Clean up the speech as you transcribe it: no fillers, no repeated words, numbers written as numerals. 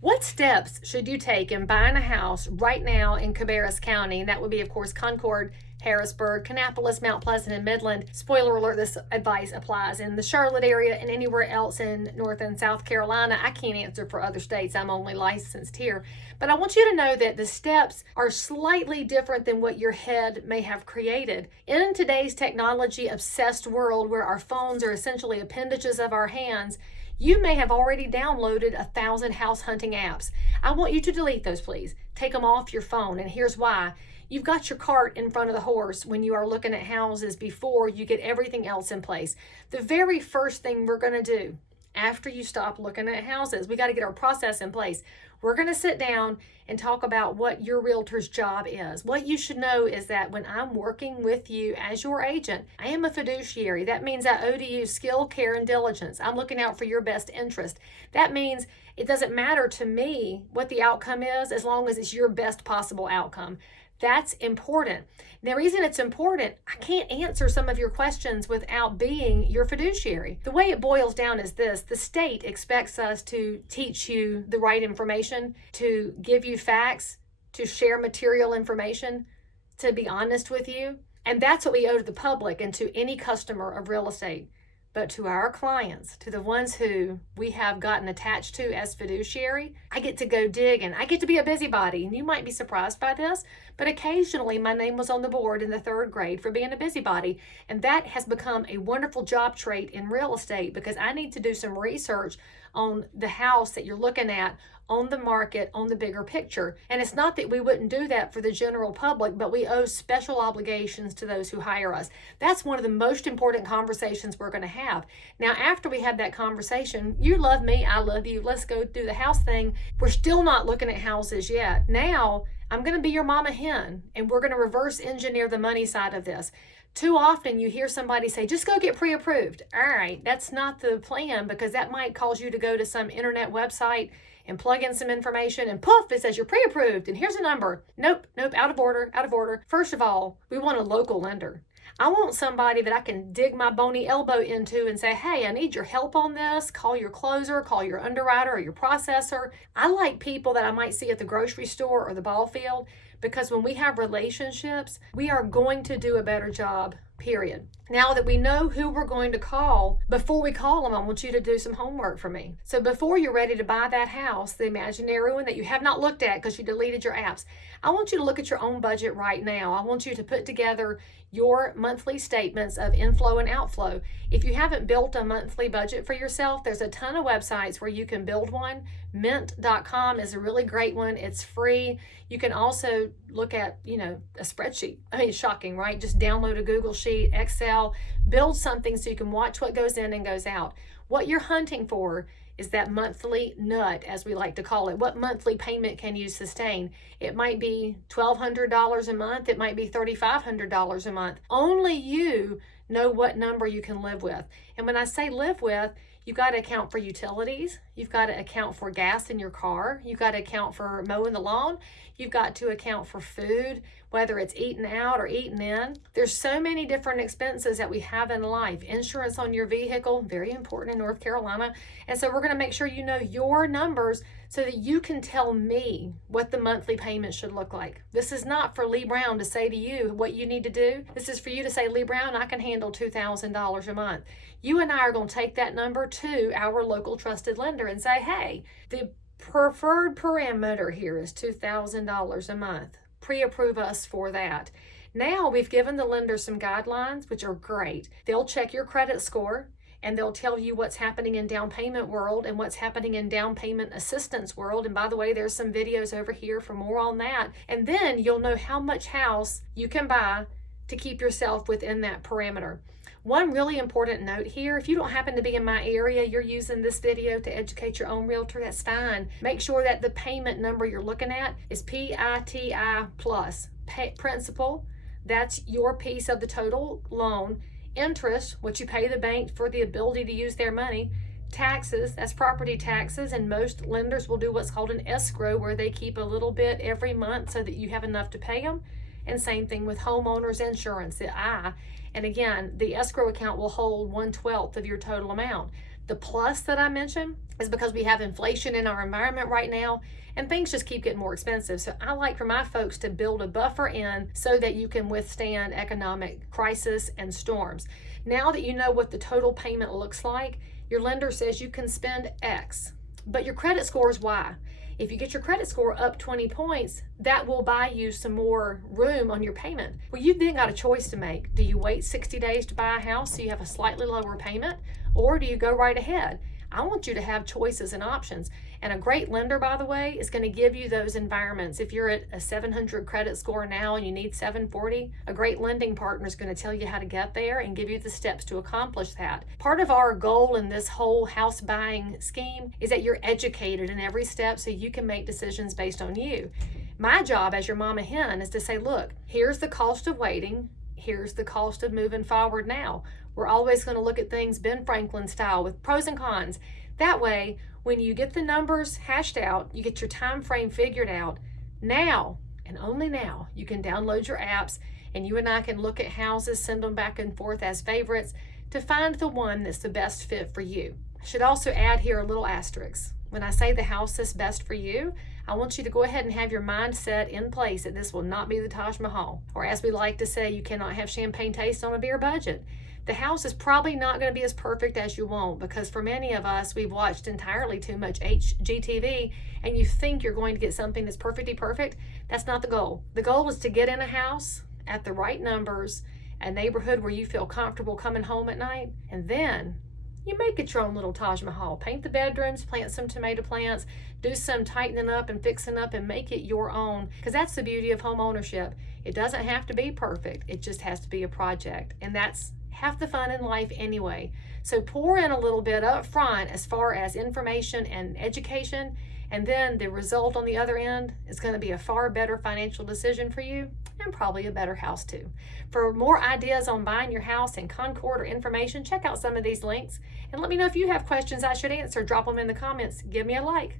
What steps should you take in buying a house right now in Cabarrus County? And that would be, of course, Concord, Harrisburg, Kannapolis, Mount Pleasant, and Midland. Spoiler alert, this advice applies in the Charlotte area and anywhere else in North and South Carolina. I can't answer for other states. I'm only licensed here. But I want you to know that the steps are slightly different than what your head may have created. In today's technology-obsessed world where our phones are essentially appendages of our hands, you may have already downloaded 1,000 house hunting apps. I want you to delete those, please. Take them off your phone, and here's why. You've got your cart in front of the horse when you are looking at houses before you get everything else in place. The very first thing we're going to do after you stop looking at houses, we got to get our process in place. We're going to sit down and talk about what your realtor's job is. What you should know is that when I'm working with you as your agent, I am a fiduciary. That means I owe to you skill, care, and diligence. I'm looking out for your best interest. That means it doesn't matter to me what the outcome is as long as it's your best possible outcome. That's important. The reason it's important, I can't answer some of your questions without being your fiduciary. The way it boils down is this: the state expects us to teach you the right information, to give you facts, to share material information, to be honest with you. And that's what we owe to the public and to any customer of real estate. But to our clients, to the ones who we have gotten attached to as fiduciary, I get to go dig and I get to be a busybody. And you might be surprised by this, but occasionally my name was on the board in the 3rd grade for being a busybody. And that has become a wonderful job trait in real estate because I need to do some research on the house that you're looking at, on the market, on the bigger picture. And it's not that we wouldn't do that for the general public, but we owe special obligations to those who hire us. That's one of the most important conversations we're going to have. Now, after we have that conversation, you love me, I love you, let's go do the house thing. We're still not looking at houses yet. Now, I'm going to be your mama hen, and we're going to reverse engineer the money side of this. Too often you hear somebody say, just go get pre-approved. All right, that's not the plan because that might cause you to go to some internet website and plug in some information and poof, it says you're pre-approved and here's a number. Nope, out of order, out of order. First of all, we want a local lender. I want somebody that I can dig my bony elbow into and say, hey, I need your help on this. Call your closer, call your underwriter or your processor. I like people that I might see at the grocery store or the ball field because when we have relationships, we are going to do a better job, period. Now that we know who we're going to call, before we call them, I want you to do some homework for me. So before you're ready to buy that house, the imaginary one that you have not looked at because you deleted your apps, I want you to look at your own budget right now. I want you to put together your monthly statements of inflow and outflow. If you haven't built a monthly budget for yourself, there's a ton of websites where you can build one. Mint.com is a really great one. It's free. You can also look at, a spreadsheet. I mean, it's shocking, right? Just download a Google sheet, Excel, build something so you can watch what goes in and goes out. What you're hunting for is that monthly nut, as we like to call it. What monthly payment can you sustain? It might be $1,200 a month. It might be $3,500 a month. Only you know what number you can live with. And when I say live with, you've got to account for utilities. You've got to account for gas in your car. You've got to account for mowing the lawn. You've got to account for food, whether it's eaten out or eaten in. There's so many different expenses that we have in life. Insurance on your vehicle, very important in North Carolina. And so we're going to make sure you know your numbers so that you can tell me what the monthly payment should look like. This is not for Leigh Brown to say to you what you need to do. This is for you to say, Leigh Brown, I can handle $2,000 a month. You and I are going to take that number to our local trusted lender and say, hey, the preferred parameter here is $2,000 a month. Pre-approve us for that. Now we've given the lender some guidelines, which are great. They'll check your credit score and they'll tell you what's happening in down payment world and what's happening in down payment assistance world. And by the way, there's some videos over here for more on that. And then you'll know how much house you can buy to keep yourself within that parameter. One really important note here, if you don't happen to be in my area, you're using this video to educate your own realtor, that's fine. Make sure that the payment number you're looking at is PITI plus. Principal, that's your piece of the total loan. Interest, what you pay the bank for the ability to use their money. Taxes, that's property taxes, and most lenders will do what's called an escrow where they keep a little bit every month so that you have enough to pay them. And same thing with homeowners insurance, the I. And again, the escrow account will hold 1/12 of your total amount. The plus that I mentioned is because we have inflation in our environment right now and things just keep getting more expensive. So I like for my folks to build a buffer in so that you can withstand economic crisis and storms. Now that you know what the total payment looks like, your lender says you can spend X, but your credit score is Y. If you get your credit score up 20 points, that will buy you some more room on your payment. Well, you've then got a choice to make. Do you wait 60 days to buy a house so you have a slightly lower payment, or do you go right ahead? I want you to have choices and options. And a great lender, by the way, is going to give you those environments. If you're at a 700 credit score now and you need 740, a great lending partner is going to tell you how to get there and give you the steps to accomplish that. Part of our goal in this whole house buying scheme is that you're educated in every step so you can make decisions based on you. My job as your mama hen is to say, look, here's the cost of waiting. Here's the cost of moving forward now. We're always going to look at things Ben Franklin style with pros and cons. That way, when you get the numbers hashed out, you get your time frame figured out, now and only now you can download your apps and you and I can look at houses, send them back and forth as favorites to find the one that's the best fit for you. I should also add here a little asterisk. When I say the house is best for you, I want you to go ahead and have your mindset in place that this will not be the Taj Mahal. Or as we like to say, you cannot have champagne taste on a beer budget. The house is probably not going to be as perfect as you want, because for many of us, we've watched entirely too much HGTV and you think you're going to get something that's perfectly perfect. That's not the goal. The goal is to get in a house at the right numbers, a neighborhood where you feel comfortable coming home at night, and then you make it your own little Taj Mahal. Paint the bedrooms, plant some tomato plants, do some tightening up and fixing up and make it your own, because that's the beauty of home ownership. It doesn't have to be perfect. It just has to be a project, and that's half the fun in life anyway. So pour in a little bit up front as far as information and education, and then the result on the other end is going to be a far better financial decision for you and probably a better house too. For more ideas on buying your house in Concord or information, check out some of these links and let me know if you have questions I should answer. Drop them in the comments. Give me a like.